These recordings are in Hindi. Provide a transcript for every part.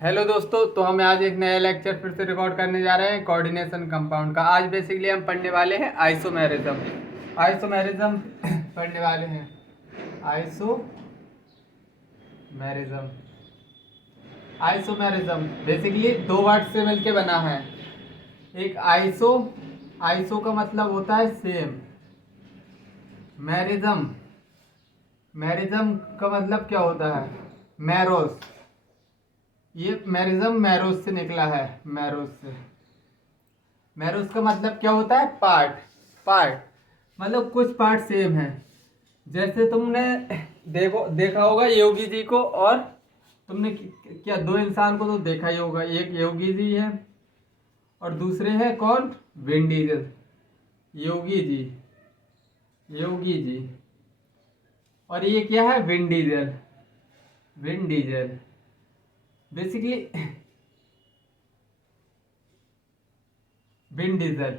हेलो दोस्तों, तो हम आज एक नया लेक्चर फिर से रिकॉर्ड करने जा रहे हैं कोऑर्डिनेशन कंपाउंड का। आज बेसिकली हम पढ़ने वाले हैं आइसोमेरिज्म। आइसोमेरिज्म पढ़ने वाले हैं। आइसोमेरिज्म आइसोमेरिज्म बेसिकली दो वर्ड से मिलके बना है। एक आइसो, आइसो का मतलब होता है सेम। मैरिज्म, मैरिज्म का मतलब क्या होता है? मैरोस। ये मैरिज्म मैरोस से निकला है। मैरोस से, मैरोस का मतलब क्या होता है? पार्ट। पार्ट मतलब कुछ पार्ट सेम है। जैसे तुमने देखा होगा योगी जी को, और तुमने क्या दो इंसान को तो देखा ही होगा। एक योगी जी है और दूसरे हैं कौन? Vin Diesel. योगी जी, योगी जी, और ये क्या है? Vin Diesel. Vin Diesel basically Vin Diesel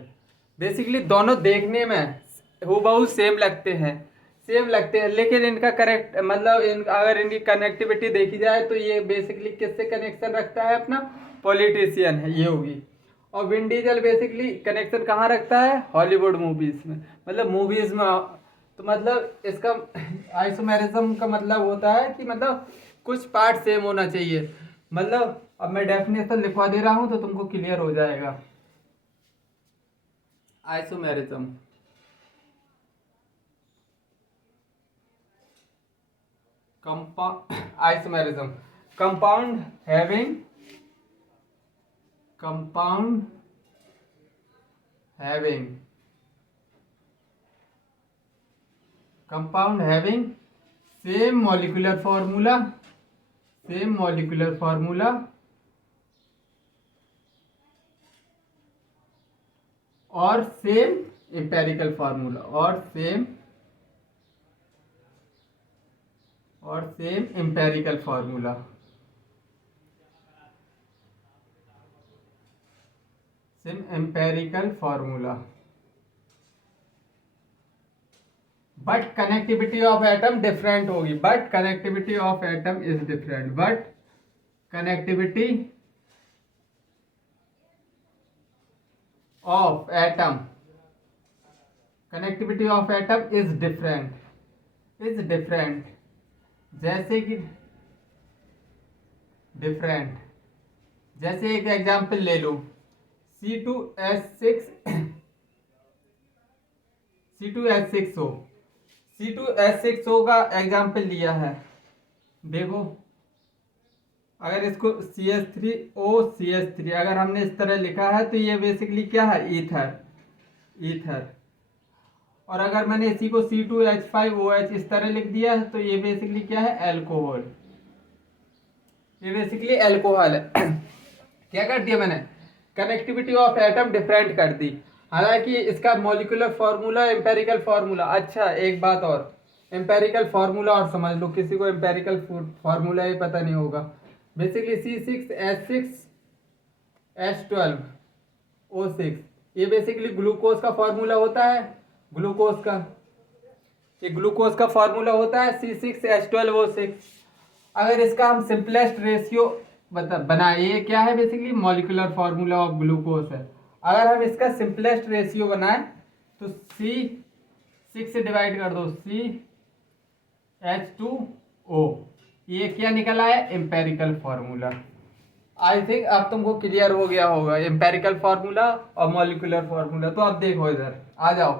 basically दोनों देखने में हूबहू सेम लगते हैं। सेम लगते हैं, लेकिन इनका करेक्ट मतलब अगर इनकी कनेक्टिविटी देखी जाए तो ये बेसिकली किससे कनेक्शन रखता है? अपना पॉलिटिशियन है ये होगी। और विन डीजल बेसिकली कनेक्शन कहाँ रखता है? हॉलीवुड मूवीज में, मतलब मूवीज में। तो मतलब इसका आइसोमेरिज्म का मतलब होता है कि मतलब कुछ पार्ट सेम होना चाहिए। मतलब अब मैं डेफिनेशन लिखवा दे रहा हूँ तो तुमको क्लियर हो जाएगा। Isomerism, isomerism compound having, compound having compound having same molecular formula, same molecular formula और सेम एम्पेरिकल फार्मूला, और same empirical formula, same empirical formula. But connectivity of atom different होगी। But connectivity of atom is different. But connectivity of atom, connectivity of atom is different, is different. जैसे कि डिफरेंट, जैसे एक एग्जांपल ले लो। C2H6, C2H6O, C2H6O का एग्जांपल लिया है। देखो, अगर इसको CH3O CH3 अगर हमने इस तरह लिखा है तो ये बेसिकली क्या है? Ether, ether. और अगर मैंने इसी को C2H5OH इस तरह लिख दिया है तो ये बेसिकली क्या है? एल्कोहल। ये बेसिकली एल्कोहल है। क्या कर दिया मैंने? कनेक्टिविटी ऑफ एटम डिफरेंट कर दी। हालांकि इसका मॉलिक्यूलर फार्मूला, एम्पेरिकल फार्मूला। अच्छा, एक बात और, एम्पेरिकल फार्मूला और समझ लो। किसी को एम्पेरिकल फार्मूला ही पता नहीं होगा। बेसिकली C6H6H12O6, ये बेसिकली ग्लूकोज का फार्मूला होता है। ग्लूकोज का, ये ग्लूकोज का फार्मूला होता है C6H12O6। अगर इसका हम सिंपलेस्ट रेशियो बनाए, ये क्या है? Basically molecular formula of glucose है। अगर हम इसका सिंपलेस्ट रेशियो बनाए तो C6 से डिवाइड कर दो, CH2O। ये क्या निकल आया? Empirical formula. आई थिंक अब तुमको क्लियर हो गया होगा एम्पेरिकल फार्मूला और मॉलिक्यूलर फार्मूला। तो अब देखो, इधर आ जाओ।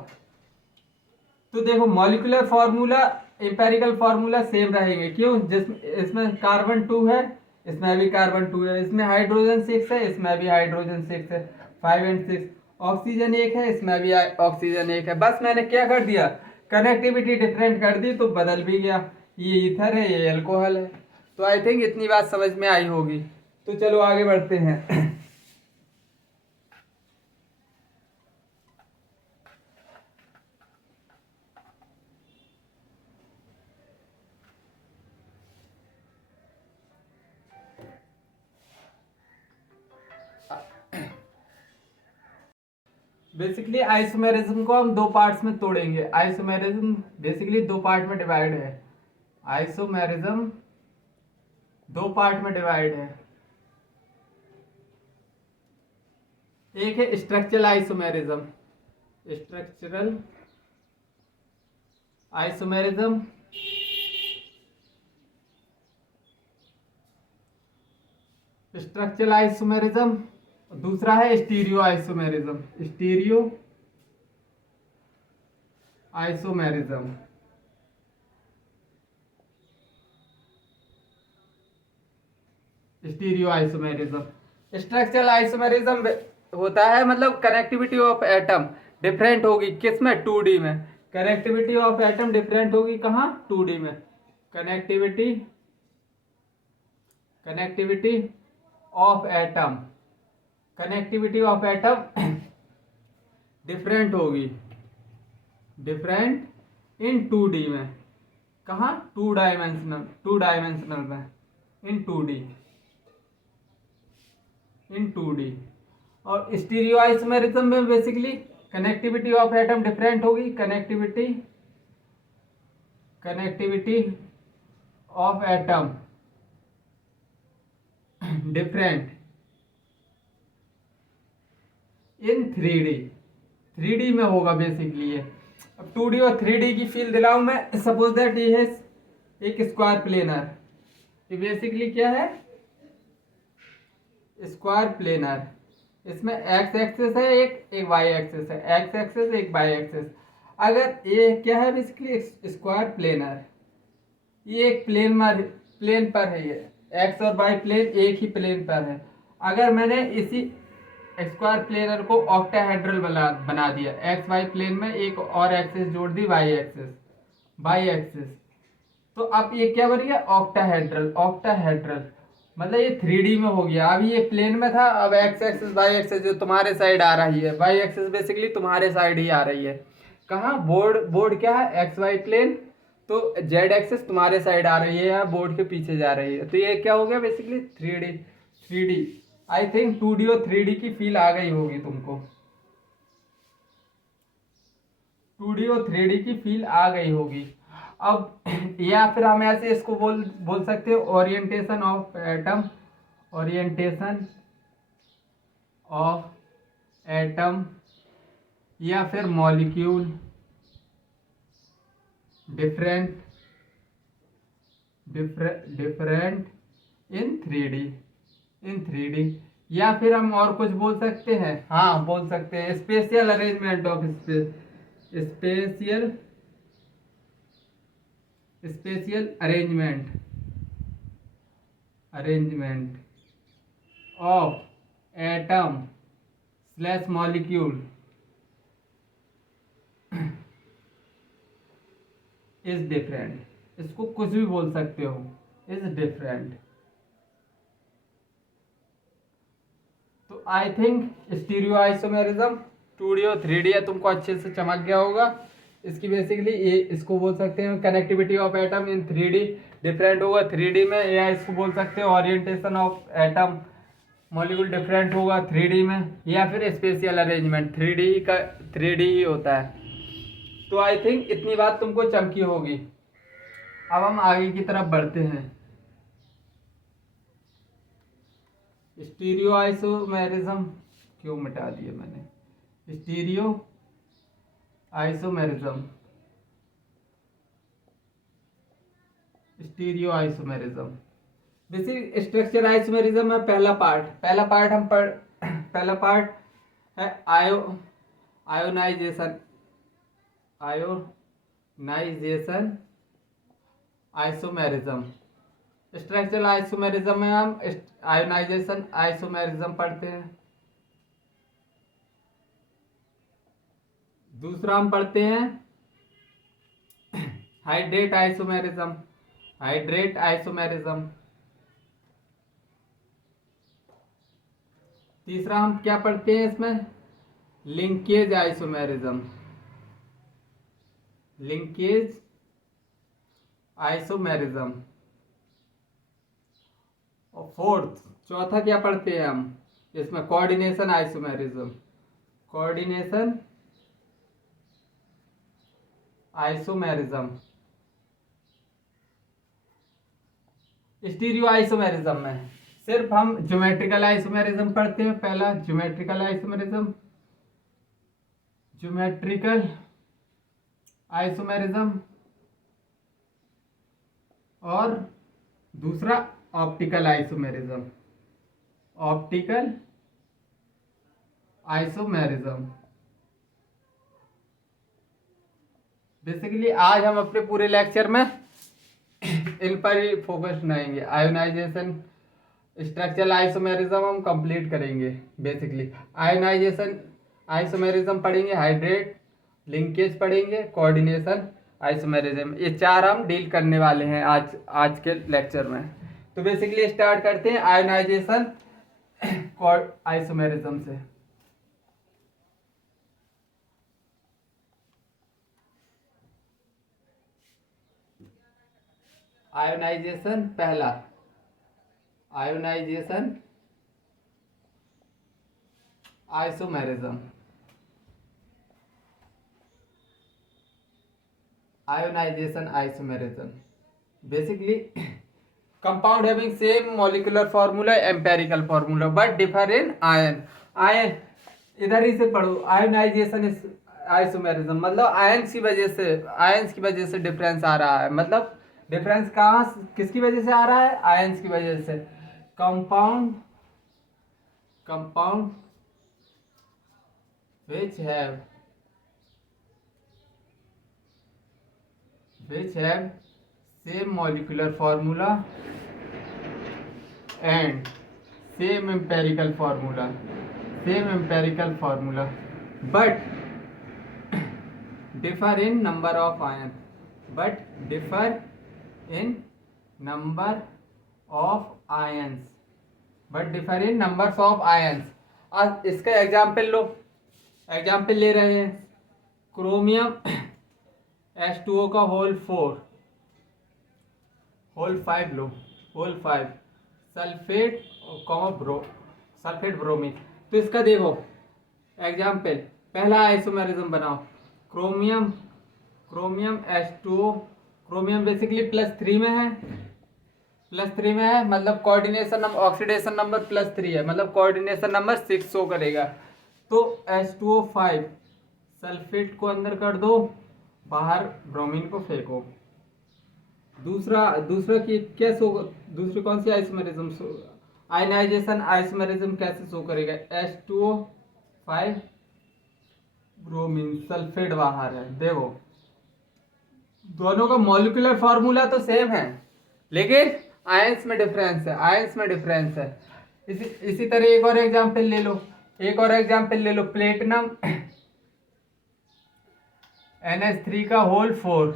तो देखो, molecular formula, empirical formula same रहेंगे। क्यों? जिसमें इसमें कार्बन 2 है, इसमें भी कार्बन 2 है। इसमें हाइड्रोजन 6 है, इसमें भी हाइड्रोजन 6 है। 5 और 6। ऑक्सीजन 1 है, इसमें भी ऑक्सीजन 1 है। बस मैंने क्या कर दिया? कनेक्टिविटी डिफरेंट कर दी तो बदल भी गया। ये ईथर है, ये एल्कोहल है। तो आई थिंक इतनी बात समझ में आई होगी। तो चलो आगे बढ़ते हैं। बेसिकली आइसोमेरिज्म को हम दो पार्ट्स में तोड़ेंगे। आइसोमेरिज्म बेसिकली दो पार्ट में डिवाइड है। आइसोमेरिज्म दो पार्ट में डिवाइड है। एक है structural isomerism, structural isomerism, structural isomerism. दूसरा है stereo isomerism, stereo isomerism. Stereo isomerism, structural isomerism होता है मतलब कनेक्टिविटी ऑफ एटम डिफरेंट होगी किस में, 2D में। कनेक्टिविटी ऑफ एटम डिफरेंट होगी कहाँ, 2D में। Connectivity connectivity of atom, connectivity of atom different होगी, डिफरेंट इन 2D में। कहाँ, 2 डायमेंशनल में, इन 2D, इन 2D। और स्टीरियो आइसोमेरिज्म में basically connectivity of atom different होगी, connectivity of atom different in 3D में होगा बेसिकली ये। अब 2D और 3D की फील दिलाऊं मैं, सपोज दैट ये है एक स्क्वायर प्लेनर, ये बेसिकली क्या है, स्क्वायर प्लेनर। इसमें एक्स एक्सिस है, एक वाई एक्सिस है, एक्स एक्सिस एक वाई एक्सिस। अगर ये क्या है बेसिकली स्क्वायर प्लेनर, ये एक प्लेन पर है, ये एक्स और वाई प्लेन एक ही प्लेन पर है। अगर मैंने इसी स्क्वायर प्लेनर को ऑक्टाहेड्रल बना दिया, एक्स वाई प्लेन में एक और एक्सिस जोड़ दी, वाई एक्सिस, तो अब ये क्या बन गया, ऑक्टाहेड्रल मतलब ये 3D में हो गया। अभी ये प्लेन में था, अब एक्स एक्सिस वाई एक्सिस जो तुम्हारे साइड आ रही है, वाई एक्सिस बेसिकली तुम्हारे साइड ही आ रही है। कहाँ, बोर्ड क्या है, एक्स वाई प्लेन, तो जेड एक्सिस तुम्हारे साइड आ रही है या बोर्ड के पीछे जा रही है, तो ये क्या हो गया basically 3D। I think 2D और 3D की फील आ गई होगी तुमको, 2D और 3D की फील आ गई होगी। अब या फिर हम ऐसे इसको बोल सकते हैं orientation of atom, orientation of atom, या फिर मॉलिक्यूल डिफरेंट इन 3D, या फिर हम और कुछ बोल सकते हैं, हाँ बोल सकते हैं spatial arrangement of spatial arrangement of atom slash molecule is different. इसको कुछ भी बोल सकते हो, इज डिफरेंट। तो I think stereo isomerism 2D और 3D है, तुमको अच्छे से चमक गया होगा। इसकी बेसिकली ये इसको बोल सकते हैं connectivity of atom in 3D different होगा 3D में, या इसको बोल सकते हैं orientation of atom molecule different होगा 3D में, या फिर स्पेशियल अरेंजमेंट 3D ही होता है। तो आई थिंक इतनी बात तुमको चमकी होगी। अब हम आगे की तरफ बढ़ते हैं। स्टीरियो आइसोमेरिज्म क्यों मिटा दिया मैंने, stereo isomerism, basic structure isomerism में पहला पार्ट हम पहला पार्ट है आयोनाइजेशन आइसोमेरिज्म। स्ट्रक्चरल आइसोमेरिज्म में हम आयोनाइजेशन आइसोमेरिज्म पढ़ते हैं। दूसरा हम पढ़ते हैं हाइड्रेट आइसोमेरिज्म। तीसरा हम क्या पढ़ते हैं इसमें, लिंकेज आइसोमेरिज्म। और चौथा क्या पढ़ते हैं हम इसमें, कोऑर्डिनेशन आइसोमेरिज्म। स्टीरियो आइसोमेरिज्म में सिर्फ हम ज्योमेट्रिकल आइसोमेरिज्म पढ़ते हैं। पहला ज्योमेट्रिकल आइसोमेरिज्म, ज्योमेट्रिकल आइसोमेरिज्म, और दूसरा optical isomerism, optical isomerism. Basically आज हम अपने पूरे लेक्चर में इन पर ही फोकस रहेंगे। आयोनाइजेशन, स्ट्रक्चरल आइसोमेरिज्म हम कंप्लीट करेंगे। बेसिकली आयोनाइजेशन आइसोमेरिज्म पढ़ेंगे, हाइड्रेट लिंकेज पढ़ेंगे, कोऑर्डिनेशन आइसोमेरिज्म, ये चार हम डील करने वाले हैं आज के लेक्चर में। तो बेसिकली स्टार्ट करते हैं आयोनाइजेशन आइसोमेरिज्म से। आयोनाइजेशन, पहला ionization isomerism. Ionization isomerism basically compound having same molecular formula, empirical formula but differ in ion। Ion इधर ही से पढ़ो। आयोनाइजेशन आइसोमेरिज्म मतलब आयंस की वजह से डिफरेंस आ रहा है। मतलब डिफरेंस कहाँ किसकी वजह से आ रहा है? आयंस की वजह से। Compound which have same molecular formula and same empirical formula but differ in number of ions, आज इसका एग्जाम्पल लो। एग्जाम्पल ले रहे हैं क्रोमियम H2O का होल 5 लो, होल 5 सल्फेट सल्फेट ब्रोमीन। तो इसका देखो एग्जाम्पल, पहला आइसोमेरिज्म बनाओ। क्रोमियम H2O, क्रोमियम बेसिकली +3 में है, मतलब कोऑर्डिनेशन नंबर, ऑक्सीडेशन नंबर +3 है, मतलब कोऑर्डिनेशन नंबर 6 शो करेगा। तो H2O5 सल्फेट को अंदर कर दो, बाहर ब्रोमीन को फेंको। दूसरा की क्या शो, दूसरी कौन सी आइसोमेरिज्म शो, आयनाइजेशन आइसोमेरिज्म कैसे शो करेगा? H2O5 ब्रोमीन, सल्फेट बाहर है। देखो दोनों का मॉलिक्यूलर फॉर्मूला तो सेम है लेकिन आयंस में डिफरेंस है। इसी तरह एक और एग्जांपल ले लो, प्लेटिनम NH3 का होल 4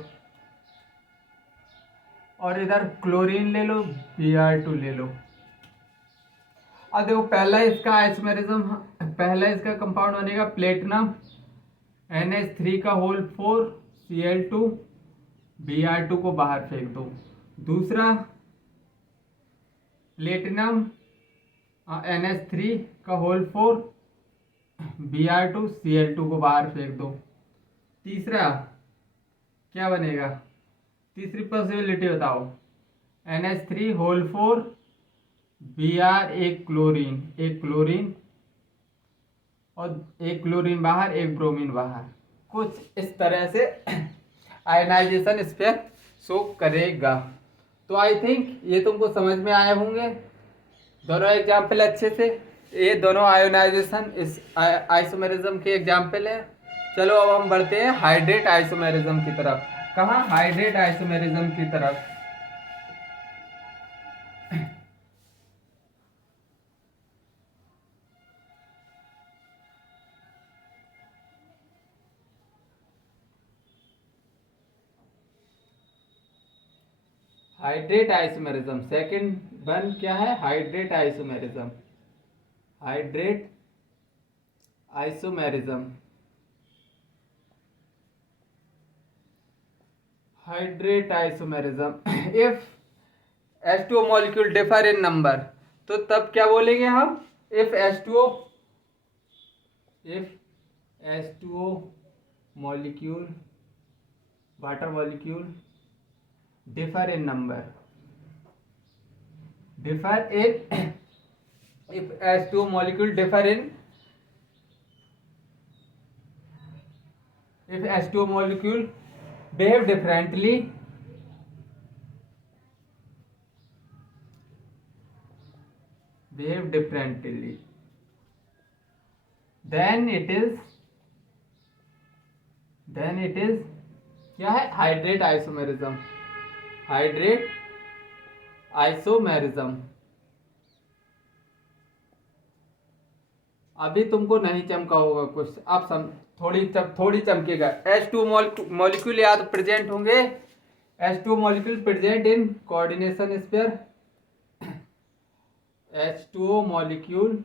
और इधर क्लोरीन ले लो, Br2 ले लो। अब देखो पहला इसका कंपाउंड बनेगा प्लेटिनम NH3 का होल 4 Cl2, Br2 को बाहर फेंक दो। दूसरा प्लेटिनम NH3 का होल 4 Br2 Cl2 को बाहर फेंक दो। तीसरा क्या बनेगा? तीसरी पॉसिबिलिटी बताओ। NH3 होल 4 Br, एक क्लोरीन और एक क्लोरीन बाहर, एक ब्रोमीन बाहर। कुछ इस तरह से आयनाइजेशन इस पर शो करेगा। तो आई थिंक ये तुमको समझ में आए होंगे दोनों एग्जाम्पल अच्छे से। ये दोनों आयोनाइजेशन इस आइसोमेरिज्म के एग्जाम्पल है। चलो अब हम बढ़ते हैं हाइड्रेट आइसोमेरिज्म की तरफ। कहाँ? हाइड्रेट आइसोमेरिज्म की तरफ। हाइड्रेट आइसोमेरिज्म सेकंड वन क्या है? Hydrate isomerism. If H2O molecule differ in number, तो तब क्या बोलेंगे हम? If H2O molecule, water molecule differ in number, differ in if H2O molecule differ in if H2O molecule behave differently, then it is क्या है, हाइड्रेट आइसोमेरिज्म, हाइड्रेट आइसोमेरिज्म। अभी तुमको नहीं चमका होगा कुछ, अब थोड़ी चमकेगा। H2 मॉलिक्यूल या तो प्रेजेंट होंगे, H2 molecule present in coordination sphere, H2O molecule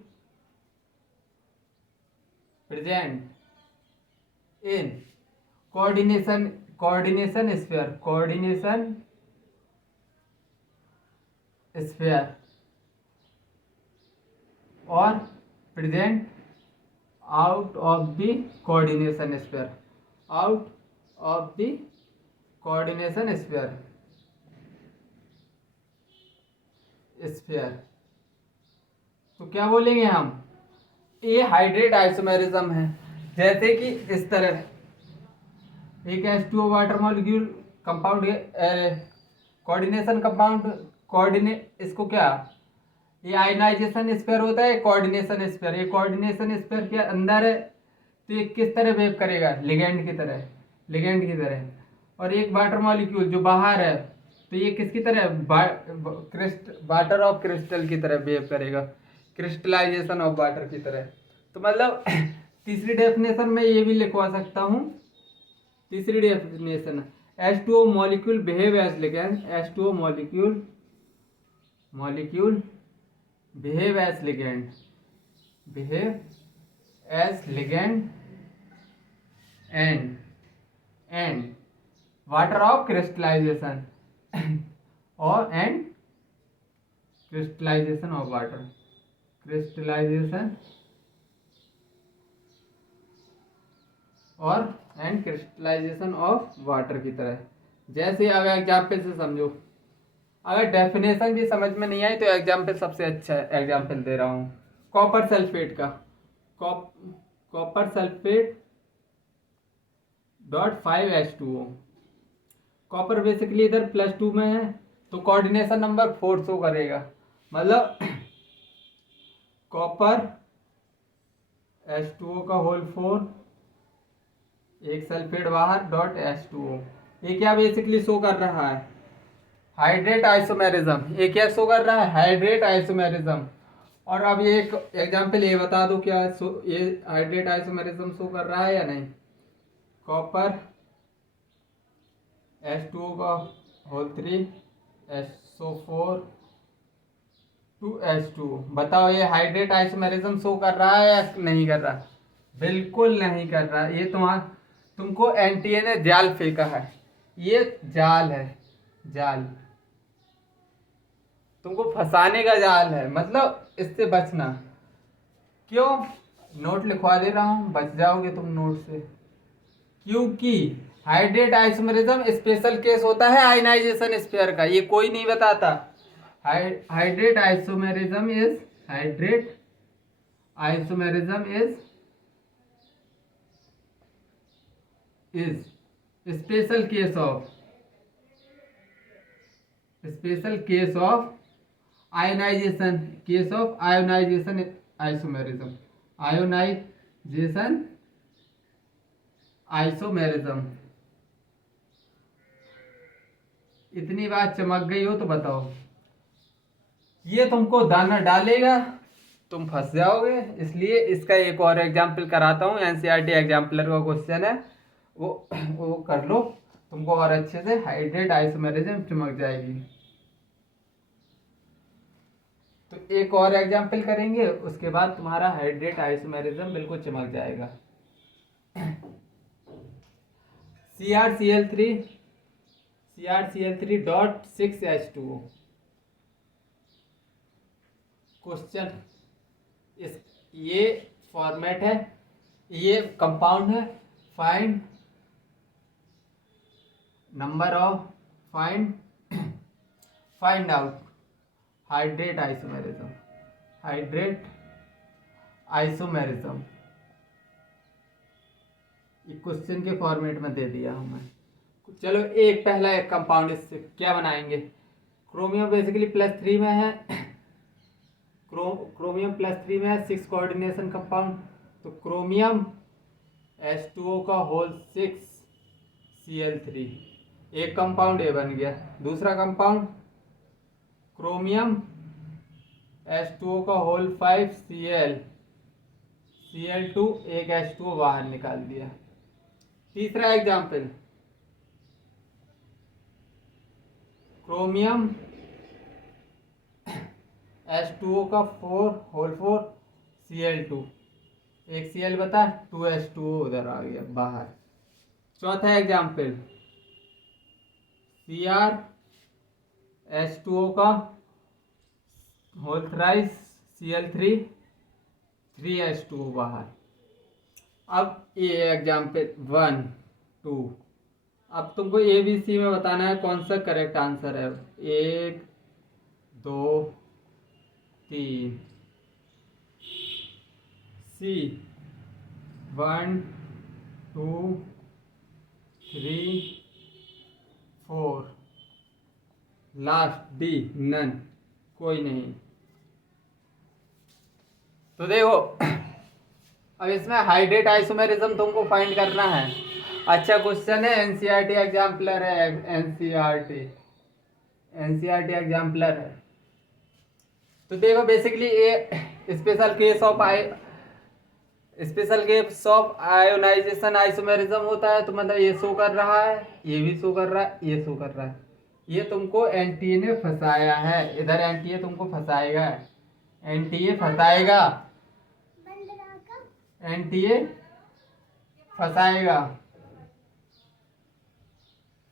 present in coordination sphere और present out of the coordination sphere, तो क्या बोलेंगे हम, ये हाइड्रेट आइसोमेरिज्म है। जैसे कि इस तरह एक H2O water molecule compound coordination compound इसको क्या, ये आयनाइजेशन स्फीयर होता है, कोऑर्डिनेशन स्फीयर, ये कोऑर्डिनेशन स्फीयर के अंदर है, तो ये किस तरह वेव करेगा, लिगेंड की तरह। और एक वाटर मॉलिक्यूल जो बाहर है, तो ये किसकी तरह, वाटर ऑफ क्रिस्टल की तरह वेव करेगा, क्रिस्टलाइजेशन ऑफ वाटर की तरह। तो मतलब तीसरी डेफिनेशन में ये भी लिखवा सकता हूँ। तीसरी definition, H2O molecule behave as ligand, H2O molecule behave as ligand and water of crystallization और and crystallization of water, crystallization of water की तरह। जैसे अब एग्जाम्पल से समझो, अगर डेफिनेशन भी समझ में नहीं आई तो एग्जाम्पल सबसे अच्छा एग्जाम्पल दे रहा हूँ, कॉपर सल्फेट का, copper sulphate .5H2O। Copper basically इधर +2 में है, तो कोऑर्डिनेशन नंबर 4 शो करेगा, मतलब कॉपर H2O का होल 4, एक सल्फेट बाहर .H2O। ये क्या बेसिकली शो कर रहा है, हाइड्रेट आइसोमेरिज्म। ये क्या शो कर रहा है, हाइड्रेट आइसोमेरिज्म। और अब ये एक एग्जांपल ये बता दो क्या ये हाइड्रेट आइसोमेरिज्म शो कर रहा है या नहीं। कॉपर H2O का होल 3 SO4 2H2O। बताओ ये हाइड्रेट आइसोमेरिज्म शो कर रहा है या नहीं कर रहा, बिल्कुल नहीं कर रहा। ये तुमको एनटीए ने जाल फेंका है, ये जाल है, जाल तुमको फंसाने का जाल है, मतलब इससे बचना। क्यों, नोट लिखवा दे रहा हूं, बच जाओगे तुम नोट से। क्योंकि हाइड्रेट आइसोमेरिज्म स्पेशल केस होता है आयनाइजेशन स्फीयर का, ये कोई नहीं बताता। Hydrate isomerism is special case of ionization isomerism. इतनी बात चमक गई हो तो बताओ, ये तुमको दाना डालेगा, तुम फंस जाओगे। इसलिए इसका एक और एग्जाम्पल कराता हूँ, एनसीईआरटी एग्जाम्पलर का क्वेश्चन है, वो कर लो, तुमको और अच्छे से हाइड्रेट आइसोमेरिज्म चमक जाएगी। तो एक और एग्जाम्पल करेंगे, उसके बाद तुम्हारा हाइड्रेट आइसोमेरिज्म बिल्कुल चमक जाएगा। CrCl3.6H2O। क्वेश्चन ये फॉर्मेट है, ये कंपाउंड है, find out hydrate hydrate isomerism, question के फॉर्मेट में दे दिया हूं मैं। चलो एक पहला एक कंपाउंड इससे क्या बनाएंगे। क्रोमियम बेसिकली +3 में है, क्रोमियम +3 में है 6 कोऑर्डिनेशन कंपाउंड, तो क्रोमियम H2O का होल 6 Cl3, एक कंपाउंड ये बन गया। दूसरा कंपाउंड क्रोमियम H2O का होल 5 Cl2, एक H2O बाहर निकाल दिया। तीसरा एग्जाम्पल क्रोमियम H2O का 4 होल 4 Cl2, एक Cl बता 2 H2O उधर आ गया बाहर। चौथा एग्जाम्पल Cr H2O का होल थ्राइस Cl3, 3 H2O बाहर। अब ये एग्जाम्पल 1 2, अब तुमको ABC में बताना है कौन सा करेक्ट आंसर है। 1 2 3, C 1 2 3 4, लास्ट D नन, कोई नहीं। तो देखो अब इसमें हाइड्रेट आइसोमेरिज्म तुमको फाइंड करना है। अच्छा क्वेश्चन है, एनसीईआरटी एग्जाम्पलर है, एनसीईआरटी एग्जाम्पलर है। तो देखो बेसिकली ये special case of ionization isomerism होता है। तो मतलब ये शो कर रहा है, ये भी शो कर रहा है, ये शो कर रहा है। ये तुमको एनटीए ने फंसाया है, इधर एनटीए तुमको फंसाएगा, एनटीए फंसाएगा, एनटीए फंसाएगा,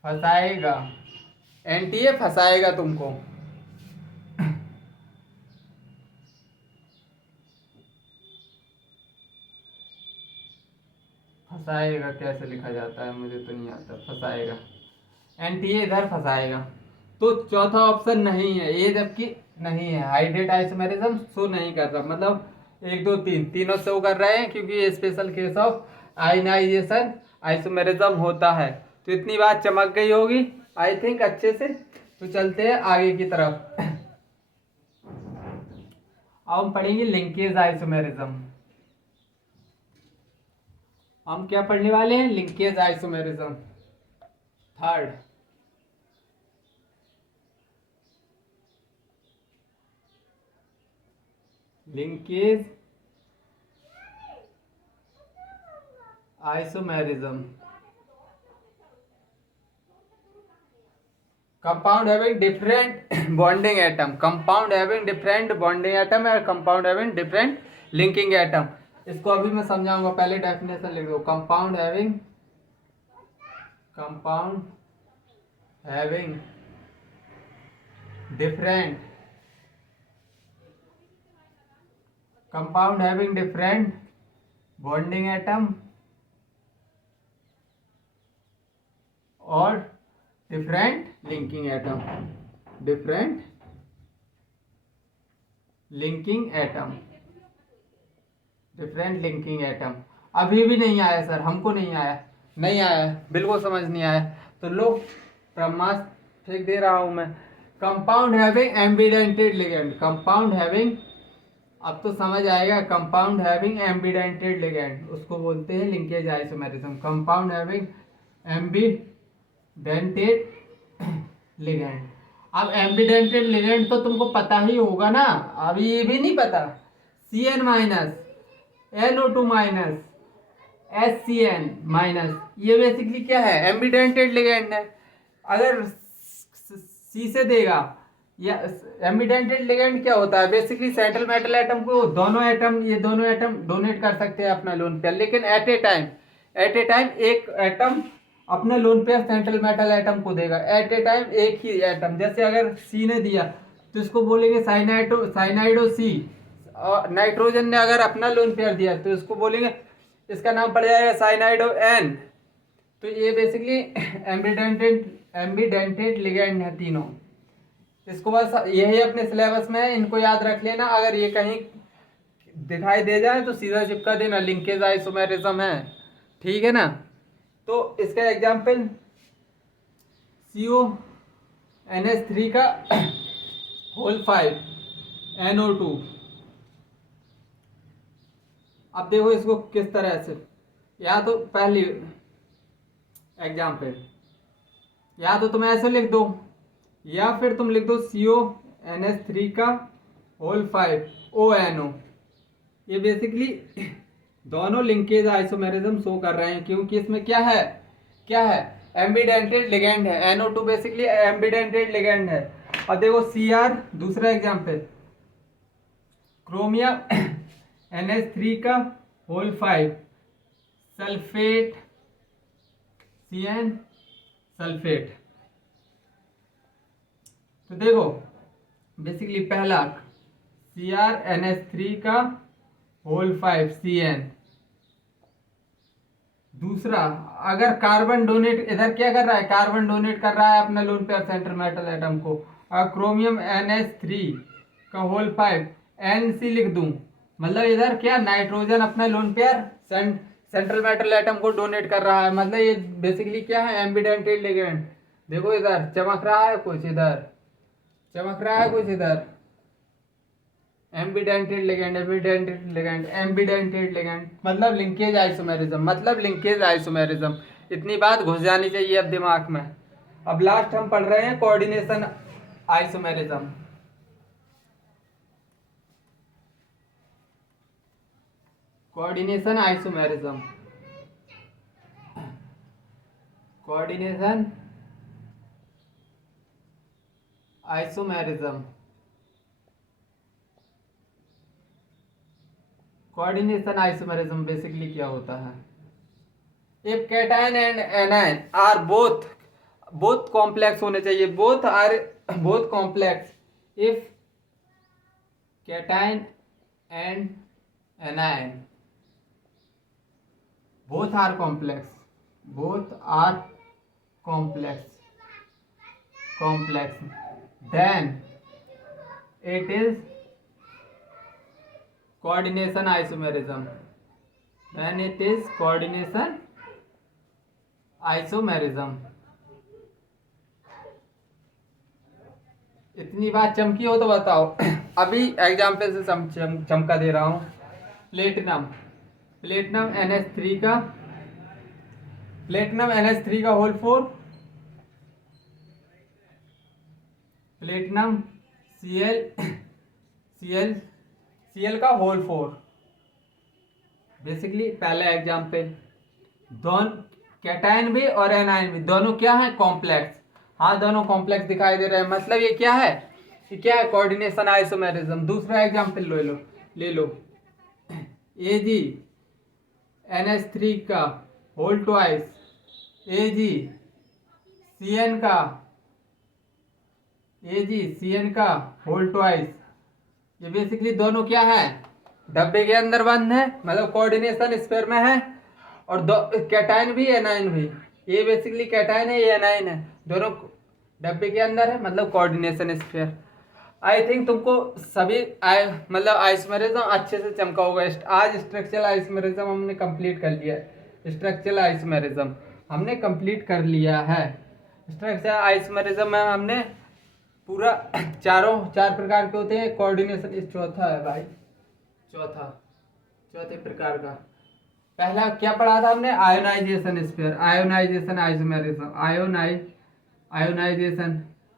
फंसाएगा, एनटीए फंसाएगा तुमको। फंसाएगा कैसे लिखा जाता है मुझे तो नहीं आता, फंसाएगा, एनटीए इधर फंसाएगा। तो चौथा ऑप्शन नहीं है ये, जबकि नहीं है, हाइड्रेट आइसोमेरिज्म शो नहीं कर रहा। मतलब 1 2 3 तीनों शो कर रहे हैं क्योंकि ये special case of ionization isomerism होता है। तो इतनी बात चमक गई होगी आई थिंक अच्छे से। तो चलते हैं आगे की तरफ। अब हम पढ़ेंगे लिंकेज आइसोमेरिज्म। हम क्या पढ़ने वाले हैं, linkage isomerism. Third linkage isomerism, compound having different bonding atom, compound having different bonding atom और compound having different linking atom. इसको अभी मैं समझाऊंगा, पहले डेफिनेशन लिख दो। Compound having different, compound having different bonding atom और different linking atom, different linking atom, different linking atom. अभी भी नहीं आया सर, हमको नहीं आया, नहीं आया, बिल्कुल समझ नहीं आया। तो लो ब्रह्मास्त्र फेंक दे रहा हूं मैं। Compound having ambidentate ligand, compound having, अब तो समझ आएगा, कंपाउंड हैविंग एम्बिडेंटेड लिगेंड उसको बोलते हैं linkage isomerism. Compound having ambidentate ligand. अब एम्बिडेंटेड लिगेंड तो तुमको पता ही होगा ना, अभी ये भी नहीं पता। Cn- NO2- HCN-, ये बेसिकली क्या है, एम्बिडेंटेड लिगेंड है। अगर सी से देगा, या एम्बिडेंटेड लिगेंड क्या होता है, बेसिकली सेंट्रल मेटल एटम को ये दोनों एटम डोनेट कर सकते हैं अपना लोन पेयर, लेकिन एट ए टाइम एक एटम अपना lone pair central metal atom को देगा, एट ए टाइम एक ही एटम। जैसे अगर सी ने दिया तो इसको बोलेंगे साइनाइडो सी, और नाइट्रोजन ने अगर अपना लोन पेयर दिया तो इसको बोलेंगे, इसका नाम पड़ जाएगा साइनाइडो एन। तो ये बेसिकली एम्बिडेंटेड लिगेंड है तीनों। इसको बस यही अपने सिलेबस में है, इनको याद रख लेना। अगर ये कहीं दिखाई दे जाए तो सीधा चिपका देना, लिंकेज आइसोमेरिज्म है, ठीक है ना। तो इसका एग्जाम्पल CONH3 का होल 5 NO2। अब देखो इसको किस तरह से, या तो पहली एग्जाम्पल, या तो तुम ऐसे लिख दो, या फिर तुम लिख दो CONH3 का होल 5 ONO। ये बेसिकली दोनों लिंकेज आइसोमेरिज्म शो कर रहे हैं, क्योंकि इसमें क्या है एम्बिडेंटेड लिगेंड है। NO2 बेसिकली एम्बिडेंटेड लिगेंड है। और देखो CR दूसरा एग्जाम्पल, क्रोमियम NH3 का होल 5 सल्फेट CN सल्फेट। तो देखो बेसिकली पहला CrNH3 का होल 5 CN। दूसरा, अगर कार्बन डोनेट इधर क्या कर रहा है, कार्बन डोनेट कर रहा है अपना lone pair centre metal atom को, और क्रोमियम NH3 का होल 5 NC लिख दूं, मतलब इधर क्या नाइट्रोजन अपना lone pair central metal atom को डोनेट कर रहा है। मतलब ये बेसिकली क्या है एम्बिडेंटेड लिगेंड। देखो इधर चमक रहा है कुछ, इधर चमक रहा है कुछ, इधर एम्बिडेंटेड लिगेंड एम्बिडेंटेड लिगेंड मतलब लिंकेज आइसोमेरिज्म। इतनी बात घुस जानी चाहिए अब दिमाग में। अब लास्ट हम पढ़ रहे हैं coordination isomerism. Coordination isomerism coordination isomerism basically क्या होता है, if cation and anion are both complex होने चाहिए, both complex, if cation and anion both are complex, then it is coordination isomerism, इतनी बात चमकी हो तो बताओ। अभी एग्जाम्पल से चमका दे रहा हूं। प्लेटिनम NH3 का होल 4, प्लेटिनम Cl का होल 4। बेसिकली पहला एग्जाम्पल, दोनों कैटायन भी और एनायन भी दोनों क्या है कॉम्प्लेक्स। हाँ दोनों कॉम्प्लेक्स दिखाई दे रहे हैं, मतलब ये क्या है कोऑर्डिनेशन आइसोमेरिज्म। दूसरा एग्जाम्पल ले लो AgNH3 का होल ट्वाइस AgCN का होल ट्वाइस। ये बेसिकली दोनों क्या है डब्बे के अंदर बंद है, मतलब कोऑर्डिनेशन स्फीयर में है। और दो कैटायन भी एनायन भी, ये बेसिकली कैटायन है, ये एनायन है, दोनों डब्बे के अंदर है, मतलब कोऑर्डिनेशन स्फीयर। आई थिंक तुमको सभी मतलब आइसोमेरिज्म अच्छे से चमका होगा। आज स्ट्रक्चरल आइसोमेरिज्म हमने कंप्लीट कर लिया है। स्ट्रक्चरल आइसोमेरिज्म हमने कंप्लीट कर लिया है। स्ट्रक्चरल आइसोमेरिज्म में हमने पूरा चार प्रकार के होते हैं। कोऑर्डिनेशन इस चौथा है भाई, चौथे प्रकार का। पहला क्या पढ़ा था हमने, ionization sphere, ionization isomerism,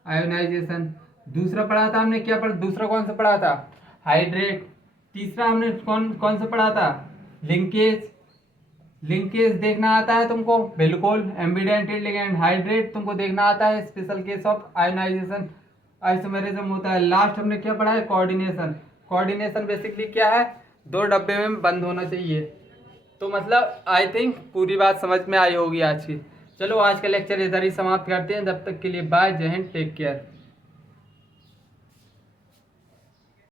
ionization. दूसरा पढ़ा था हमने दूसरा कौन सा पढ़ा था, हाइड्रेट। तीसरा हमने कौन सा पढ़ा था, लिंकेज देखना आता है तुमको, बिल्कुल एम्बिडेंटेड लिगेंड। हाइड्रेट तुमको देखना आता है, special case of ionization isomerism होता है। लास्ट हमने क्या पढ़ा है, कोऑर्डिनेशन बेसिकली क्या है, दो डब्बे में बंद होना चाहिए। तो मतलब आई थिंक पूरी बात समझ में आई होगी आज की। चलो आज का लेक्चर इधर ही समाप्त करते हैं, तब तक के लिए बाय, जय हिंद, टेक केयर।